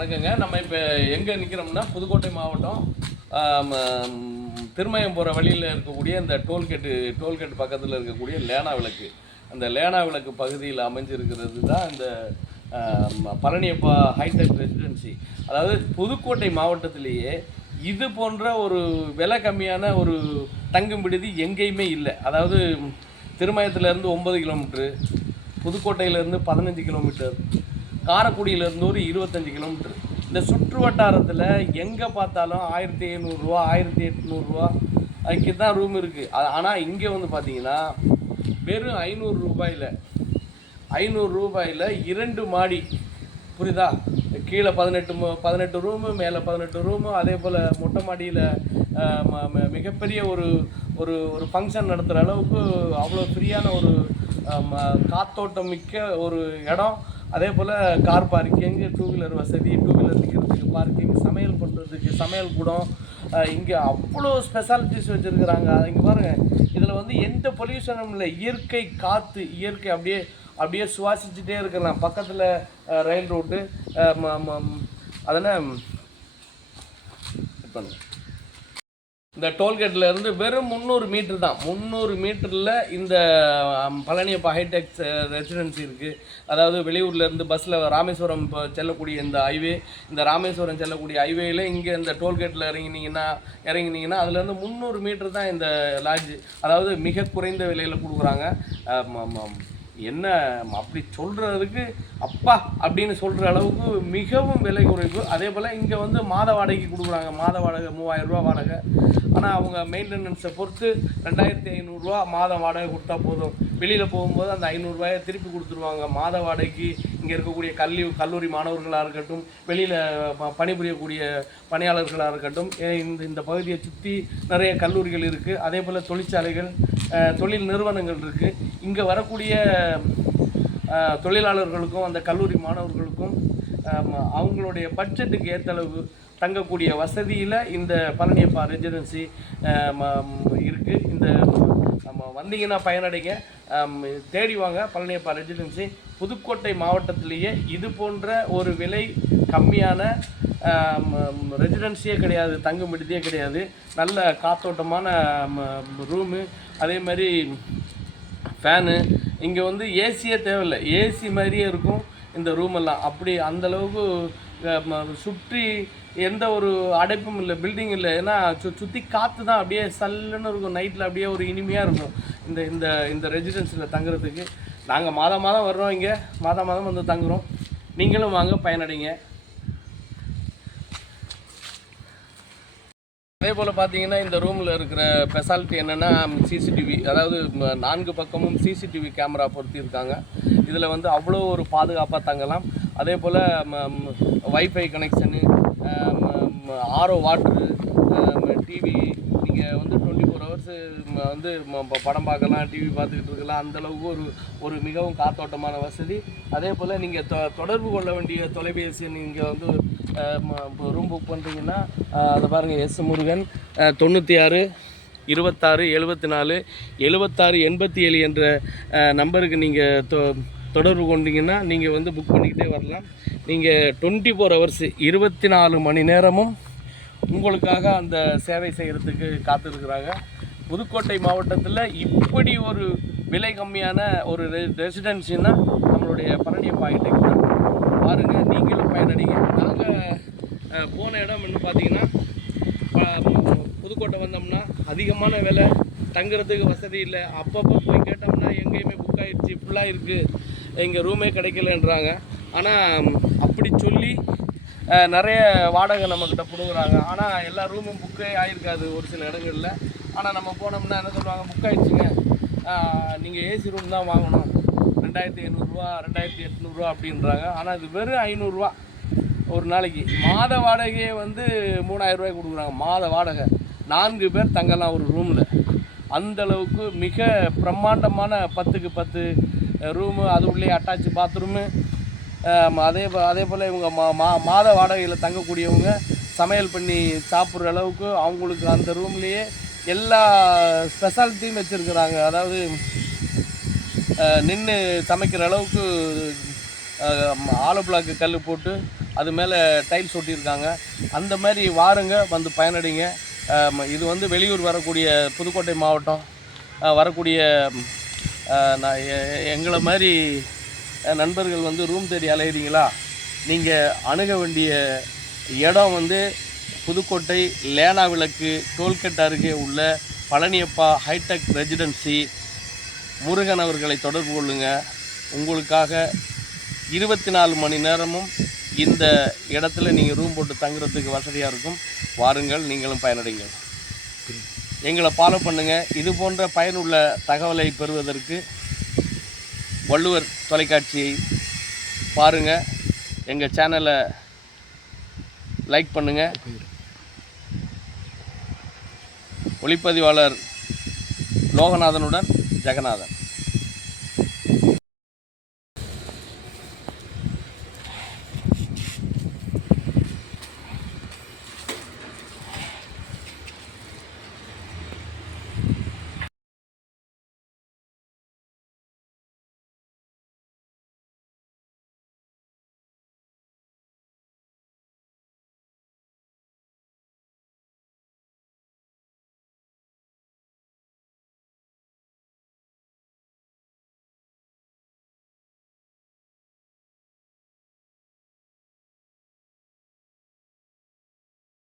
வணக்கங்க. நம்ம இப்போ எங்கே நிற்கிறோம்னா புதுக்கோட்டை மாவட்டம் திருமயம் போகிற வழியில் இருக்கக்கூடிய இந்த டோல்கேட் பக்கத்தில் இருக்கக்கூடிய லேனா விளக்கு, அந்த லேனா விளக்கு பகுதியில் அமைஞ்சிருக்கிறது தான் இந்த பழனியப்பா ஹைடெக் ரெசிடென்சி. அதாவது புதுக்கோட்டை மாவட்டத்திலேயே இது போன்ற ஒரு விலை கம்மியான ஒரு தங்கும் விடுதி எங்கேயுமே இல்லை. அதாவது திருமயத்திலேருந்து 9 கிலோமீட்ரு, புதுக்கோட்டையிலேருந்து 15 கிலோமீட்டர், காரைக்குடியிலேருந்து ஒரு 25 கிலோமீட்டர். இந்த சுற்று வட்டாரத்தில் எங்கே பார்த்தாலும் 1700 ரூபா 1800 ரூபா அதுக்கு தான் ரூம் இருக்குது. ஆனால் இங்கே வந்து பார்த்தீங்கன்னா வெறும் 500 ரூபாயில் 2 மாடி, புரியுதா? கீழே 18 ரூமு, மேலே 18 ரூமு, அதே போல் மொட்டை மாடியில் மிகப்பெரிய ஒரு ஒரு ஒரு ஃபங்க்ஷன் நடத்துகிற அளவுக்கு அவ்வளோ ஃப்ரீயான ஒரு காத்தோட்டம் மிக்க ஒரு இடம். அதே போல் கார் பார்க்கிங், 2 வீலர் வசதி, 2 வீலர் நிற்கிறதுக்கு பார்க்கிங், சமையல் பண்ணுறதுக்கு சமையல் கூடம், இங்கே அவ்வளோ ஸ்பெஷாலிட்டிஸ் வச்சுருக்குறாங்க. இங்கே பாருங்கள், இதில் வந்து எந்த பொல்யூஷனும் இல்லை. இயற்கை காற்று, இயற்கை அப்படியே சுவாசிச்சுட்டே இருக்கலாம். பக்கத்தில் ரயில் ரோட்டு, அதனால் இப்போ இந்த டோல்கேட்டில் இருந்து வெறும் 300 மீட்டர் தான். 300 மீட்டரில் இந்த பழனியப்பா ஹைடெக் ரெசிடென்சி இருக்குது. அதாவது வெளியூர்லேருந்து பஸ்ஸில் ராமேஸ்வரம் செல்லக்கூடிய இந்த ஹைவே, இந்த ராமேஸ்வரம் செல்லக்கூடிய ஹைவேயில் இங்கே இந்த டோல்கேட்டில் இறங்கினீங்கன்னா அதுலேருந்து 300 மீட்டர் தான் இந்த லாட்ஜ். அதாவது மிக குறைந்த விலையில் கொடுக்குறாங்க. என்ன அப்படி சொல்கிறதுக்கு அப்பா அப்படின்னு சொல்கிற அளவுக்கு மிகவும் விலை குறைவு. அதே போல் இங்கே வந்து மாத வாடகைக்கு கொடுக்குறாங்க. மாத வாடகை 3000 ரூபா வாடகை. ஆனால் அவங்க மெயின்டெனன்ஸை பொறுத்து 2500 ரூபா மாதம் வாடகை கொடுத்தா போதும். வெளியில் போகும்போது அந்த 500 ரூபாயை திருப்பி கொடுத்துருவாங்க. மாத வாடகைக்கு இங்கே இருக்கக்கூடிய கல்லூரி மாணவர்களாக இருக்கட்டும், வெளியில் பணிபுரியக்கூடிய பணியாளர்களாக இருக்கட்டும், இந்த பகுதியை சுற்றி நிறைய கல்லூரிகள் இருக்குது. அதே போல் தொழிற்சாலைகள், தொழில் நிறுவனங்கள் இருக்குது. இங்கே வரக்கூடிய தொழிலாளர்களுக்கும் அந்த கல்லூரி மாணவர்களுக்கும் அவங்களுடைய பட்ஜெட்டுக்கு ஏற்றளவு தங்கக்கூடிய வசதியில் இந்த பழனியப்பா ரெசிடென்சி இருக்குது. இந்த நம்ம வந்தீங்கன்னா பயனடைங்க, தேடி வாங்க. பழனியப்பா ரெசிடென்சி புதுக்கோட்டை மாவட்டத்திலேயே இது போன்ற ஒரு விலை கம்மியான ரெசிடென்சியே கிடையாது, தங்கும் விடுதியே கிடையாது. நல்ல காத்தோட்டமான ரூமு, அதே மாதிரி ஃபேனு. இங்கே வந்து ஏசியே தேவையில்லை, ஏசி மாதிரியே இருக்கும் இந்த ரூமெல்லாம். அப்படி அந்தளவுக்கு சுற்றி எந்த ஒரு அடைப்பும் இல்லை, பில்டிங் இல்லை. ஏன்னா சுற்றி காற்று தான், அப்படியே சல்லுன்னு இருக்கும். நைட்டில் அப்படியே ஒரு இனிமையாக இருக்கும் இந்த இந்த இந்த ரெசிடென்சியில் தங்குறதுக்கு. நாங்கள் மாதம் வர்றோம், இங்கே மாதம் வந்து தங்குகிறோம். நீங்களும் வாங்க, பயனடைங்க. அதே போல் பார்த்தீங்கன்னா இந்த ரூமில் இருக்கிற ஸ்பெஷாலிட்டி என்னென்னா சிசிடிவி, அதாவது 4 பக்கமும் சிசிடிவி கேமரா பொருத்தியிருக்காங்க. இதில் வந்து அவ்வளோ ஒரு பாதுகாப்பாக தங்கலாம். அதே போல் வைஃபை கனெக்ஷனு, ஆரோ வாட்ரு, டிவி, நீங்கள் வந்து 24 ஹவர்ஸு வந்து படம் பார்க்கலாம், டிவி பார்த்துக்கிட்டு இருக்கலாம். அந்தளவுக்கு ஒரு மிகவும் காத்தோட்டமான வசதி. அதே போல் நீங்கள் தொடர்பு கொள்ள வேண்டிய தொலைபேசி, நீங்கள் வந்து ரூம் புக் பண்ணுறீங்கன்னா அதை பாருங்கள், எஸ் முருகன் 96 26 74 76 87 என்ற நம்பருக்கு நீங்கள் தொடர்பு கொண்டீங்கன்னா நீங்கள் வந்து புக் பண்ணிக்கிட்டே வரலாம். நீங்கள் 24 ஹவர்ஸு 24 மணி நேரமும் உங்களுக்காக அந்த சேவை செய்கிறதுக்கு காத்திருக்கிறாங்க. புதுக்கோட்டை மாவட்டத்தில் இப்படி ஒரு விலை கம்மியான ஒரு ரெசிடென்சின்னா நம்மளுடைய பழனியப்பா ஹைடெக் தான். பாருங்கள், நீங்களும் பயனடைங்க. நாங்கள் போன இடம் என்ன பார்த்தீங்கன்னா, புதுக்கோட்டை வந்தோம்னா அதிகமான விலை, தங்குறதுக்கு வசதி இல்லை. அப்பப்போ போய் கேட்டோம்னா எங்கேயுமே புக் ஆகிடுச்சு, ஃபுல்லாக இருக்குது, இங்கே ரூமே கிடைக்கலன்றாங்க. ஆனால் அப்படி சொல்லி நிறைய வாடகை நம்மக்கிட்ட பிடுங்குறாங்க. ஆனால் எல்லா ரூமும் புக்கே ஆகிருக்காது ஒரு சில இடங்களில். ஆனால் நம்ம போனோம்னா என்ன சொல்லுவாங்க, புக் ஆகிடுச்சிங்க, நீங்கள் ஏசி ரூம் தான் வாங்கணும், 2500 ரூபா 2800 ரூபா அப்படின்றாங்க. ஆனால் இது வெறும் 500 ரூபா ஒரு நாளைக்கு. மாத வாடகையே வந்து 3000 ரூபாய்க்கு கொடுக்குறாங்க. மாத வாடகை 4 பேர் தங்கலாம் ஒரு ரூமில். அந்தளவுக்கு மிக பிரம்மாண்டமான 10க்கு 10 ரூமு, அது உள்ளே அட்டாச் பாத்ரூமு. அதே போல் இவங்க மாத வாடகையில் தங்கக்கூடியவங்க சமையல் பண்ணி சாப்பிட்ற அளவுக்கு அவங்களுக்கு அந்த ரூம்லேயே எல்லா ஸ்பெஷாலிட்டியும் வச்சுருக்குறாங்க. அதாவது நின்று சமைக்கிற அளவுக்கு ஆலோ பிளாக்கு கல் போட்டு அது மேலே டைல்ஸ் ஒட்டியிருக்காங்க. அந்த மாதிரி வாருங்க, வந்து பயனடைங்க. இது வந்து வெளியூர் வரக்கூடிய புதுக்கோட்டை மாவட்டம் வரக்கூடிய நான் எங்களை மாதிரி நண்பர்கள் வந்து ரூம் தேடி அலையிறீங்களா, நீங்கள் அணுக வேண்டிய இடம் வந்து புதுக்கோட்டை லேனா விளக்கு டோல்கேட் அருகே உள்ள பழனியப்பா ஹைடெக் ரெசிடென்சி. முருகன் அவர்களை தொடர்பு கொள்ளுங்கள். உங்களுக்காக 24 மணி நேரமும் இந்த இடத்துல நீங்கள் ரூம் போட்டு தங்குறதுக்கு வசதியாக இருக்கும். வாருங்கள், நீங்களும் பயனடைங்கள். எங்களை ஃபாலோ பண்ணுங்கள். இது போன்ற பயனுள்ள தகவலை பெறுவதற்கு வள்ளுவர் தொலைக்காட்சியை பாருங்கள். எங்கள் சேனலை லைக் பண்ணுங்கள். ஒளிப்பதிவாளர் லோகநாதனுடன் ஜெகநாதன்.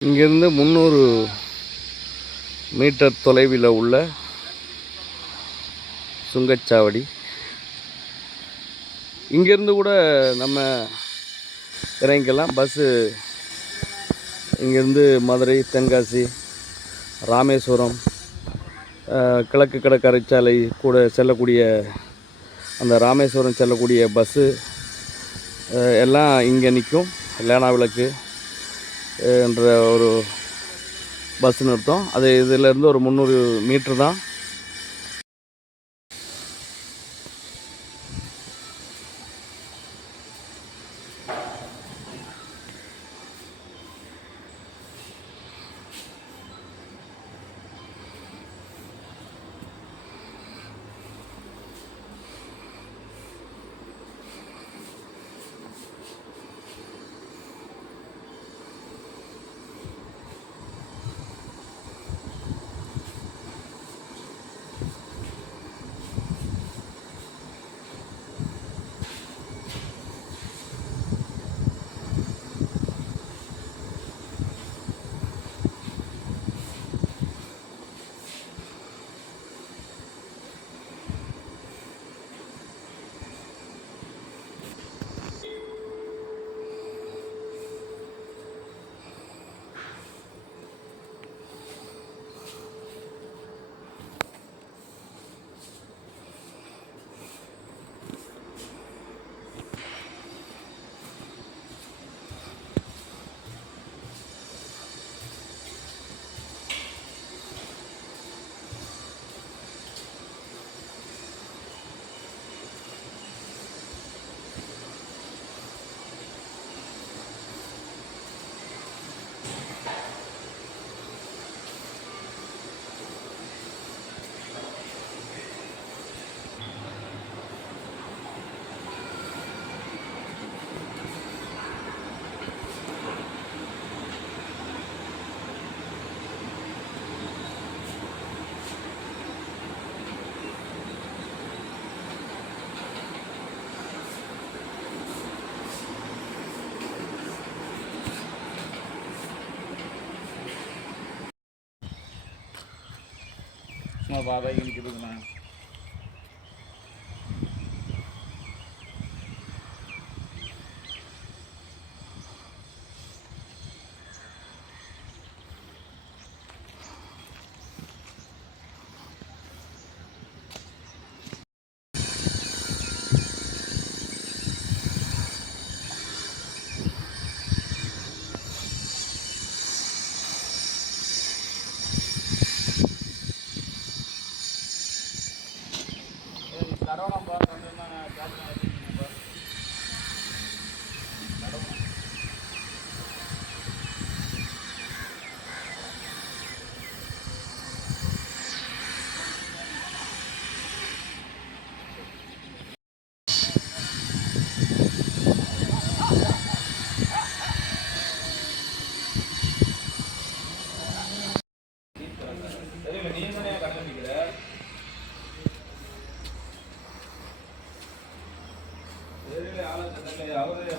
இங்கேருந்து 300 மீட்டர் தொலைவில் உள்ள சுங்கச்சாவடி. இங்கேருந்து கூட நம்ம இறங்கிக்கலாம். பஸ்ஸு இங்கேருந்து மதுரை, தென்காசி, ராமேஸ்வரம், கிழக்கு கடற்கரை சாலை கூட செல்லக்கூடிய அந்த ராமேஸ்வரம் செல்லக்கூடிய பஸ்ஸு எல்லாம் இங்கே நிற்கும். லேனா விளக்கு என்ற ஒரு பஸ் நிறுத்தம். அது இதிலேருந்து ஒரு 300 மீட்ரு தான். சும்மா பாபாய்க்கு நிற்கிறதுங்களா?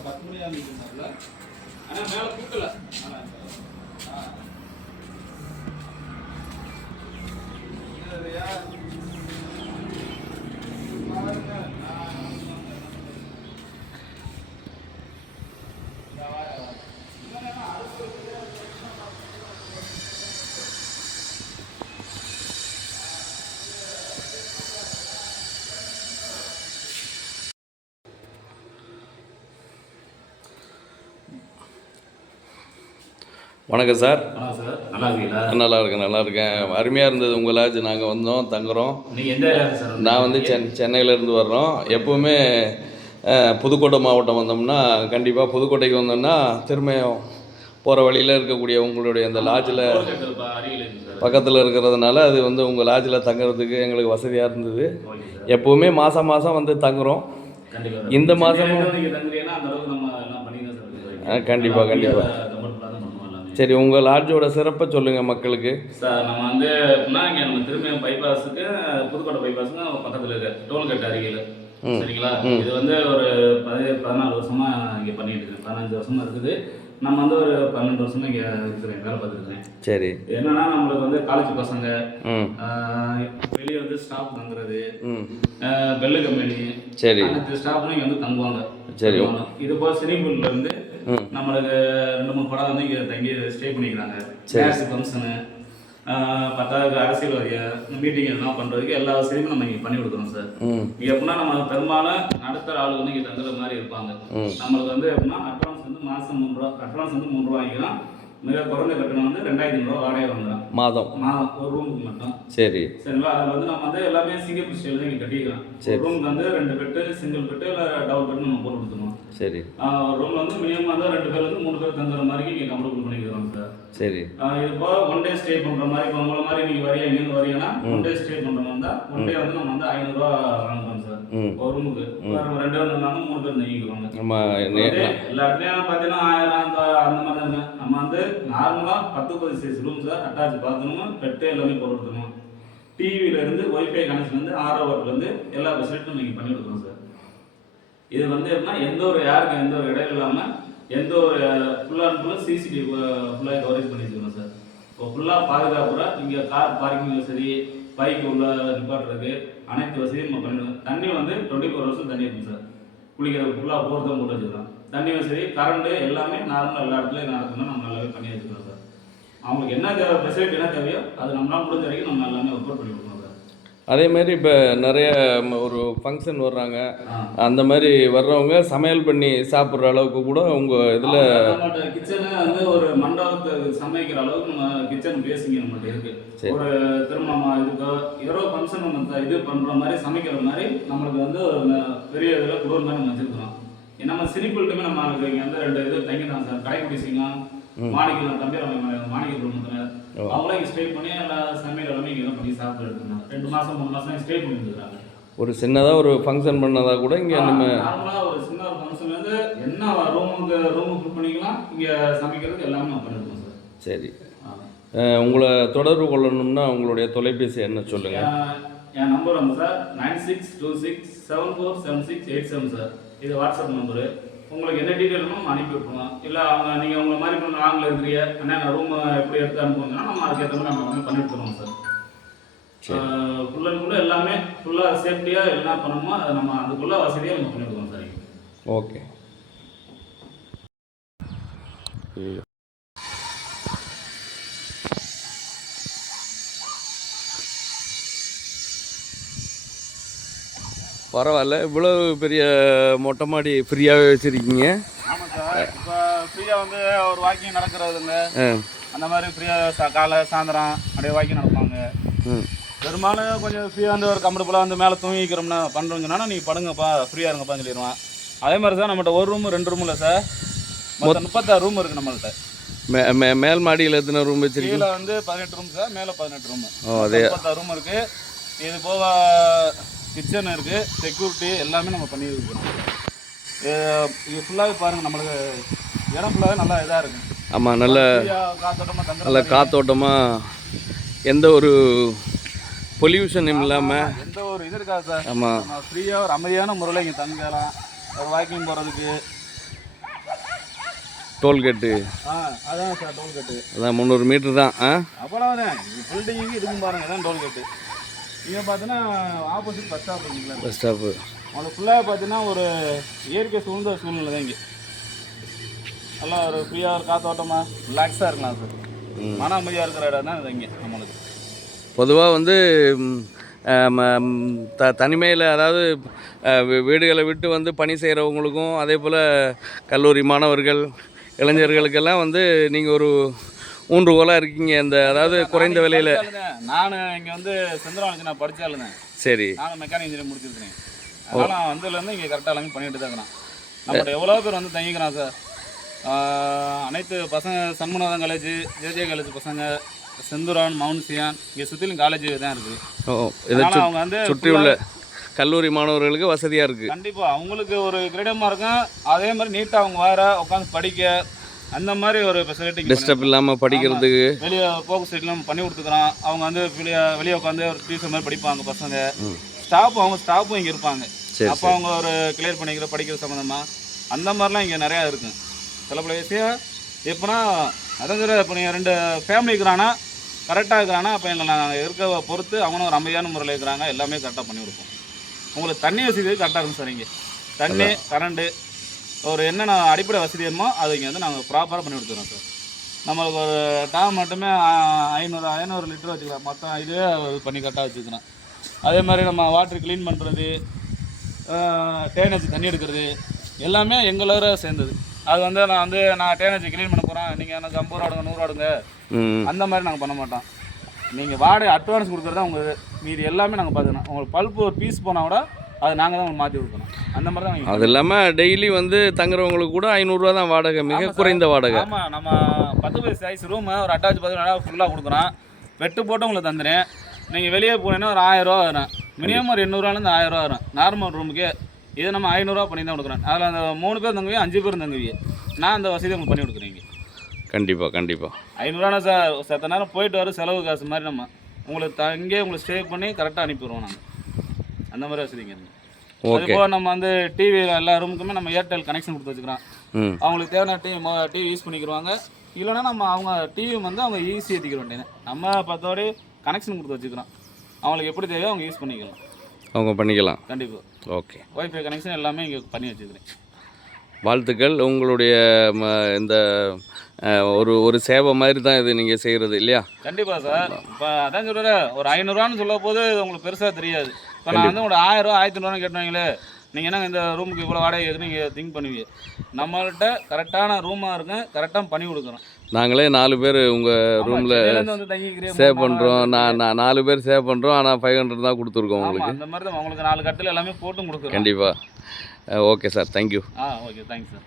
10 மணி ஆரம்பிக்கிறதுல ஆனால் மேலே கூட்டல வணக்கம் சார். சார் நல்லா இருக்கீங்களா? நல்லா இருக்கேன். அருமையாக இருந்தது உங்கள் லாட்ஜ். நாங்கள் வந்தோம், தங்குறோம். நீங்கள் எந்த ஏரியா சார்? நான் வந்து சென்னையிலேருந்து வர்றோம். எப்போவுமே புதுக்கோட்டை மாவட்டம் வந்தோம்னா கண்டிப்பாக புதுக்கோட்டைக்கு வந்தோம்னா திரும்பியும் போகிற வழியில் இருக்கக்கூடிய உங்களுடைய அந்த லாட்ஜில் பக்கத்தில் இருக்கிறதுனால அது வந்து உங்கள் லாட்ஜில் தங்குறதுக்கு எங்களுக்கு வசதியாக இருந்தது. எப்போவுமே மாதம் வந்து தங்குறோம். இந்த மாதமும் கண்டிப்பாக. சரி, உங்கள் லாட்ஜோட சிறப்பை சொல்லுங்கள் மக்களுக்கு. சார் நம்ம வந்து எப்படின்னா இங்கே நம்ம திரும்பியும் பைபாஸுக்கு புதுக்கோட்டை பைபாஸுக்கு பக்கத்தில் இருக்க டோல்கேட் அருகில் சரிங்களா. இது வந்து ஒரு 14 வருஷமாக இங்கே பண்ணிட்டு இருக்கேன். 15 வருஷமாக இருக்குது. நம்ம வந்து ஒரு 12 வருஷமாக இங்கே இருக்கிறேன், வேலை பார்த்துருக்கேன். சரி, என்னன்னா நம்மளுக்கு வந்து காலேஜ் பசங்க வெளியே வந்து ஸ்டாஃப் தங்குறது, பெல்லு கம்பெனி, சரி, அந்த ஸ்டாஃப்லாம் இங்கே வந்து தங்குவாங்க. சரி, இது போல் சினிபூல்ல இருந்து நம்மளுக்கு 2-3 படம் வந்து இங்கே தங்கி ஸ்டே பண்ணிக்கிறாங்க. கேஸ் ஃபங்க்ஷனு, 10வது அரசியல்வாதிய மீட்டிங் எல்லாம் பண்ணுறதுக்கு எல்லா வசதியுமே நம்ம இங்கே பண்ணி கொடுக்குறோம் சார். இங்கே எப்படின்னா நம்ம பெரும்பாலும் நடுத்தர ஆளு வந்து இங்கே தங்குற மாதிரி இருப்பாங்க. நம்மளுக்கு வந்து எப்படின்னா அட்வான்ஸ் வந்து மாதம் 3 ரூபா, அட்வான்ஸ் வந்து 3 ரூபா வாங்கிக்கலாம். மிக குறைந்த கட்டணம் வந்து 2500 ரூபா வாடகை வாங்கலாம் மாதம் ஒரு ரூமுக்கு மட்டும். சரி, சரிங்களா. அதில் வந்து நம்ம வந்து எல்லாமே சிங்கப்பூர் ஸ்டைல் தான் இங்கே கட்டிக்கலாம். ரூமுக்கு வந்து 2 பெட்டு, சிங்கிள் பெட்டு இல்லை டபுள் பெட்டு நம்ம போட்டு கொடுத்துருவோம். சரி, ரூமில் வந்து மினிமம் வந்து 2 பேர்லேருந்து 3 பேர் தங்குற மாதிரி இங்கே கம்ஃபர்டபுள் பண்ணிக்கிறோம் சார். சரி, இது போக 1 டே ஸ்டே பண்ணுற மாதிரி இப்போ உங்களை மாதிரி நீங்கள் வரையா எங்கேருந்து வரீங்கன்னா 1 டே ஸ்டே பண்ணுற மாதிரி இருந்தால் 1 டே வந்து நம்ம வந்து 500 ரூபா வாங்குறோம் சார் ஒரு ரூமுக்கு. 2 பேர் இருந்தாலும் 3 பேர் தங்கிக்கிறோங்க. எல்லா இடத்துலையும் பார்த்தீங்கன்னா 1000 அந்த மாதிரி தாங்க. நம்ம வந்து நார்மலாக 10 size room sir, attach bathroom, bed எல்லாமே போட்டு கொடுத்துருவோம். டிவியிலேருந்து ஒய்ஃபை கனெக்ஷன்லேருந்து ஆர்ஓவாட்லேருந்து எல்லா ஃபெசிலிட்டியும் நீங்கள் பண்ணி கொடுக்குறோம் சார். இது வந்து எப்படின்னா எந்த ஒரு யாருக்கும் எந்த ஒரு இடையில இல்லாமல் எந்த ஒரு ஃபுல்லாக சிசிடிவி ஃபுல்லாக கவரேஜ் பண்ணி வச்சுக்கணும் சார். இப்போ ஃபுல்லாக பாதுகாப்புறாக இங்கே கார் பார்க்கிங் வசதி, பைக் உள்ள நிப்பாட்டுறதுக்கு அனைத்து வசதியும் நம்ம பண்ணிடுவோம். தண்ணி வந்து 24 ஹவர்ஸும் தண்ணி இருக்கும் சார். குளிக்கிறது ஃபுல்லாக போகிறதும் போட்டு வச்சுக்கலாம். தண்ணி வசதி, கரண்ட்டு எல்லாமே நார்மலாக எல்லா இடத்துலையும் நடக்கணும்னா நம்ம நல்லாவே பண்ணி வச்சுக்கலாம் சார். அவங்களுக்கு என்ன தேவை, ஃபெசிலிட்டி என்ன தேவையோ அது நம்மளால் முடிஞ்ச வரைக்கும் நம்ம எல்லாமே ஒர்க் பண்ணி கொடுக்கணும் சார். அதேமாதிரி இப்போ நிறைய ஒரு ஃபங்க்ஷன் வர்றாங்க, அந்த மாதிரி வர்றவங்க சமையல் பண்ணி சாப்பிட்ற அளவுக்கு கூட உங்கள் இதில் நம்மகிட்ட கிச்சனு வந்து ஒரு மண்டபத்துக்கு சமைக்கிற அளவுக்கு நம்ம கிச்சன் பேசிங்க நம்மகிட்ட இருக்குது. ஒரு திருமணமாக இருக்கோ ஏதோ ஃபங்க்ஷன் நம்ம இது பண்ணுற மாதிரி சமைக்கிற மாதிரி நம்மளுக்கு வந்து ஒரு பெரிய இதில் குடோர் மாதிரி நம்ம வச்சுருக்கிறோம். நம்ம சிரிப்புட்டுமே நம்ம இங்கே வந்து 2 இது தங்கிதான் சார். கடைக்குடி சிங்கம், மாணிக்கம், தம்பிராம மாணிக்க குடும்பத்தினர் அவங்களே இங்கே ஸ்டே பண்ணி எல்லா சமையல் எல்லாமே இங்கே தான் பண்ணி சாப்பிட்டு எடுத்துருந்தாங்க. 2 மாதம் 3 மாதம் ஸ்டே பண்ணியிருந்துருக்காங்க. ஒரு சின்னதாக ஒரு ஃபங்க்ஷன் பண்ணதாக கூட இங்கே நம்ம நார்மலாக ஒரு சின்ன ஒரு ஃபங்க்ஷன்லேருந்து என்ன ரூமுக்கு புக் பண்ணிக்கலாம், இங்கே சமைக்கிறதுக்கு எல்லாமே நம்ம பண்ணிருக்கோம் சார். சரி, உங்களை தொடர்பு கொள்ளணும்னா உங்களுடைய தொலைபேசி என்ன சொல்லுங்கள். என் நம்பர் வந்து சார் 9626747687 சார். இது வாட்ஸ்அப் நம்பரு. உங்களுக்கு என்ன டீட்டெயில் வேணுமோ அனுப்பி விட்டுருவோம். இல்லை நீங்கள் உங்களை மாதிரி பண்ண லாங்கில் இருக்கிறீங்க அண்ணா ரூம் எப்படி எடுத்து அனுப்புங்கன்னா நம்ம அதுக்கேற்ற மாதிரி நம்ம வந்து பண்ணிட்டு தருவோம் சார். ஃபுல் அண்ட் ஃபுல்லாக எல்லாமே ஃபுல்லாக சேஃப்டியாக என்ன பண்ணணுமோ அதை நம்ம அதுக்குள்ளே வசதியாக நம்ம பண்ணிவிடுவோம் சார். ஓகே. பரவாயில்ல, இவ்வளோ பெரிய மொட்டை மாடி ஃப்ரீயாகவே வச்சுருக்கீங்க. ஆமாம் சார். இப்போ ஃப்ரீயாக வந்து ஒரு வாக்கிங் நடக்கிறதுங்க, அந்த மாதிரி ஃப்ரீயாக காலை சாயந்தரம் அப்படியே வாக்கிங் நடப்பாங்க. பெரும்பாலும் கொஞ்சம் ஃப்ரீயாக வந்து ஒரு கம்ஃபர்டபுளாக வந்து மேலே தூங்கிக்கிறோம்னா பண்ணுறோங்கன்னா நீங்கள் படுங்கப்பா ஃப்ரீயாக இருங்கப்பா சொல்லிடுவான். அதே மாதிரி சார் நம்மகிட்ட ஒரு ரூம் 2 ரூம் இல்லை சார், மொத்தம் 36 ரூம் இருக்குது நம்மள்கிட்ட. மேல் மாடியில் எத்தனை ரூம் வச்சுருக்கீங்க? கீழே வந்து 18 ரூம் சார், மேலே 18 ரூம். அதே 36 ரூம் இருக்குது. இது போக கிச்சன் இருக்குது, செக்யூரிட்டி எல்லாமே நம்ம பண்ணி இருக்கிறோம். இது ஃபுல்லாகவே பாருங்கள், நம்மளுக்கு இடம் ஃபுல்லாகவே நல்லா இதாக இருக்குது. ஆமாம், நல்ல காத்தோட்டமாக நல்ல காத்தோட்டமாக, எந்த ஒரு பொல்யூஷனும் இல்லாமல் எந்த ஒரு இது இருக்காது சார். ஆமாம், ஃப்ரீயாக ஒரு அமைதியான முறையில் இங்கே தங்கலாம். ஒரு வாக்கிங் போகிறதுக்கு டோல்கேட்டு அதான் சார் டோல்கேட்டு. அதான் 300 மீட்டர் தான். அவ்வளோதான். பில்டிங்கு இதுக்கும் பாருங்கள், இதான் டோல்கேட்டு. இங்கே பார்த்தீங்கன்னா ஆப்போசிட் பஸ் ஸ்டாப் பண்ணிக்கலாம். பஸ் ஸ்டாப்பு உங்களுக்கு ஃபுல்லாக பார்த்தீங்கன்னா ஒரு இயற்கை சூழ்ந்த சூழ்நிலை தான் இங்கே. நல்லா ஒரு ஃப்ரீயாக ஒரு காத்தோட்டமாக ரிலாக்ஸாக இருக்கலாம் சார். மன அமைதியாக இருக்கிற இடம் தான் இது இங்கே நம்மளுக்கு. பொதுவாக வந்து தனிமையில், அதாவது வீடுகளை விட்டு வந்து பணி செய்கிறவங்களுக்கும் அதே போல் கல்லூரி மாணவர்கள் இளைஞர்களுக்கெல்லாம் வந்து நீங்கள் ஒரு ஊன்றுகோலாக இருக்கீங்க. இந்த அதாவது குறைந்த விலையில். நான் இங்கே வந்து செந்தரானுக்கு நான் படித்தாலுங்க. சரி. நான் மெக்கானிக் இன்ஜினியர் முடிச்சிருக்கேன். அதனால் நான் வந்ததுலேருந்து இங்கே கரெக்டாக எல்லாமே பண்ணிட்டு தான் இருக்கிறேன். நம்மளோட எவ்வளோ பேர் வந்து தங்கிக்கிறான் சார். அனைத்து பசங்க சண்முகநாதன் காலேஜ், ஜேஜே காலேஜ் பசங்க, செந்துரான், மவுண்ட் சியான், இங்கே சுற்றிலும் காலேஜ் தான் இருக்குது. அதனால் அவங்க வந்து சுற்றி உள்ள கல்லூரி மாணவர்களுக்கு வசதியாக இருக்குது. கண்டிப்பாக அவங்களுக்கு ஒரு கிரீடமாக இருக்கும். அதே மாதிரி நீட்டாக அவங்க வர உட்காந்து படிக்க அந்த மாதிரி ஒரு ஃபெசிலிட்டி, டிஸ்டர்ப் இல்லாமல் படிக்கிறதுக்கு வெளியே போக்கு சைட்லாம் பண்ணி கொடுத்துக்குறோம். அவங்க வந்து வெளியே உட்காந்து ஒரு டியூஷன் மாதிரி படிப்பாங்க பசங்க. அவங்க ஸ்டாஃபும் இங்கே இருப்பாங்க. அப்போ அவங்க ஒரு கிளியர் பண்ணிக்கிற படிக்கிற சம்மந்தமாக அந்த மாதிரிலாம் இங்கே நிறையா இருக்கும். சில பல விஷயம் எப்போனா அதான் சார், இப்போ நீங்கள் 2 ஃபேமிலி இருக்கிறான்னா கரெக்டாக இருக்கிறான்னா, அப்போ எங்களை நாங்கள் இருக்க பொறுத்து அவங்களும் ஒரு அமைதியான முறையில் இருக்கிறாங்க. எல்லாமே கரெக்டாக பண்ணி கொடுப்போம். உங்களுக்கு தண்ணி வசதி கரெக்டாக இருக்கும் சார். இங்கே தண்ணி, கரண்ட்டு, ஒரு என்னென்ன அடிப்படை வசதி வேணுமோ அது இங்கே வந்து நாங்கள் ப்ராப்பராக பண்ணி கொடுத்துருவோம் சார். நம்மளுக்கு ஒரு டேம் மட்டுமே 500 லிட்டர் வச்சுக்கலாம். மொத்தம் இதுவே பண்ணி கரெக்டாக வச்சுக்கிறோம். அதே மாதிரி நம்ம வாட்டர் க்ளீன் பண்ணுறது, டேனேஜ் தண்ணி எடுக்கிறது எல்லாமே எங்களோட சேர்ந்தது. அது வந்து நான் டேனேஜ் க்ளீன் பண்ண போகிறேன், நீங்கள் எனக்கு 50 ரூபா அடுங்க 100 ரூபா அடுங்க அந்த மாதிரி நாங்கள் பண்ண மாட்டோம். நீங்கள் வாடகை அட்வான்ஸ் கொடுக்குறது தான் உங்களுக்கு. மீதி எல்லாமே நாங்கள் பார்த்துக்கணும். உங்களுக்கு பல்ப்பு ஒரு பீஸ் போனால் கூட அது நாங்கள் தான் உங்களுக்கு மாற்றி கொடுக்கணும். அந்த மாதிரி தான். அது இல்லாமல் டெய்லி வந்து தங்குறவங்களுக்கு கூட 500 ரூபா தான் வாடகை, மிக குறைந்த வாடகை. ஆமாம், நம்ம 10 சைஸ் ரூமு ஒரு அட்டாச் 10 ஃபுல்லாக கொடுக்குறோம். வெட்டு போட்டு உங்களுக்கு தந்துடுறேன். நீங்கள் வெளியே போனீங்கன்னா ஒரு 1000 ரூபா வரும். மினிமம் ஒரு 800 1000 ரூபா வரும் நார்மல் ரூமுக்கு. இது நம்ம 500 ரூபா பண்ணி தான் கொடுக்குறோம். அதில் அந்த 3 பேர் தங்குவீங்க, 5 பேர் தங்குவீங்க. நான் அந்த வசதி உங்களுக்கு பண்ணி கொடுக்குறீங்க. கண்டிப்பாக 500 ரூபா சார். சத்த நேரம் போயிட்டு வர செலவு காசு மாதிரி நம்ம உங்களுக்கு தங்கே உங்களுக்கு ஸ்டே பண்ணி கரெக்டாக அனுப்பிடுவோம் நாங்கள். அந்த மாதிரி வசதிங்க. அதுபோல் நம்ம வந்து டிவி எல்லா ரூமுக்குமே நம்ம ஏர்டெல் கனெக்ஷன் கொடுத்து வச்சுக்கிறோம். அவங்களுக்கு தேவையான டிவி யூஸ் பண்ணிக்கிடுவாங்க. இல்லைன்னா நம்ம அவங்க டிவி வந்து அவங்க ஈஸியாக ஏற்றிக்கிற வேண்டியது. நம்ம 10 வரை கனெக்ஷன் கொடுத்து வச்சுக்கிறோம். அவங்களுக்கு எப்படி தேவையோ அவங்க யூஸ் பண்ணிக்கலாம். அவங்க பண்ணிக்கலாம். கண்டிப்பாக. ஓகே. ஒய்ஃபை கனெக்ஷன் எல்லாமே இங்கே பண்ணி வச்சுக்கிறேன். வாழ்த்துக்கள். உங்களுடைய இந்த ஒரு சேவை மாதிரி தான் இது நீங்கள் செய்கிறது இல்லையா? கண்டிப்பாக சார். இப்போ அதான் சொல்கிறேன், ஒரு 500 ரூபான்னு சொல்ல போது உங்களுக்கு பெருசாக தெரியாது. இப்போ நான் வந்து ஒரு 1000 ரூபா 1500 ரூபான்னு கேட்டாங்களே, நீங்கள் என்ன இந்த ரூமுக்கு இவ்வளோ வாடகை எதுன்னு நீங்கள் திங்க் பண்ணுவீங்க. நம்மள்கிட்ட கரெக்டான ரூமாக இருக்கும், கரெக்டாக பண்ணி கொடுக்குறோம். நாங்களே 4 பேர் உங்கள் ரூமில் சேவ் பண்ணுறோம். நான் 4 பேர் சேவ் பண்ணுறோம். ஆனால் 500 தான் கொடுத்துருக்கோம் உங்களுக்கு. அந்த மாதிரி தான் உங்களுக்கு 4 கட்டில் எல்லாமே போட்டும் கொடுக்குறோம். கண்டிப்பாக. Okay sir, thank you. Okay, thanks sir.